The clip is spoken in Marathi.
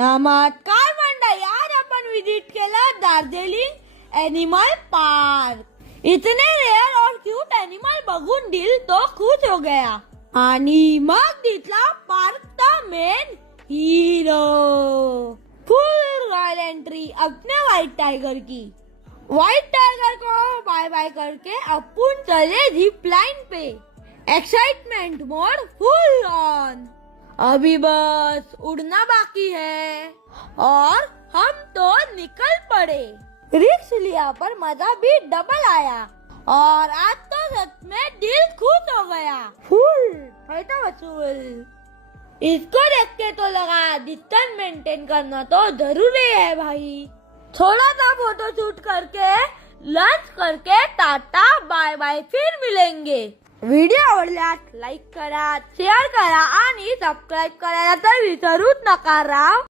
नमस्कार मंडळी, आज आपण विजिट केलं दार्जिलिंग एनिमल पार्क। इतने रेयर और क्यूट एनिमल बघून दिल तो खुश हो गया। आणि मग दिसला पार्कचा main hero. Full royal entry अपने व्हाइट टाइगर की। व्हाइट टाइगर को बाय बाय करके अपन चले जिप लाइन पे। Excitement mode full on. अभी बस उड़ना बाकी है और हम तो निकल पड़े। रिस्क लिया पर मजा भी डबल आया और आज तो सच में दिल खुश हो गया। फुल फायदा वसूल। इसको देख के तो लगा डिस्टेंस मेंटेन करना तो जरूरी है भाई। थोड़ा सा फोटो शूट करके लंच करके टाटा बाय बाय, फिर मिलेंगे। व्हिडिओ आवडल्यास लाईक करा, शेअर करा आणि सबस्क्राईब करायला तर विसरूच नका राव।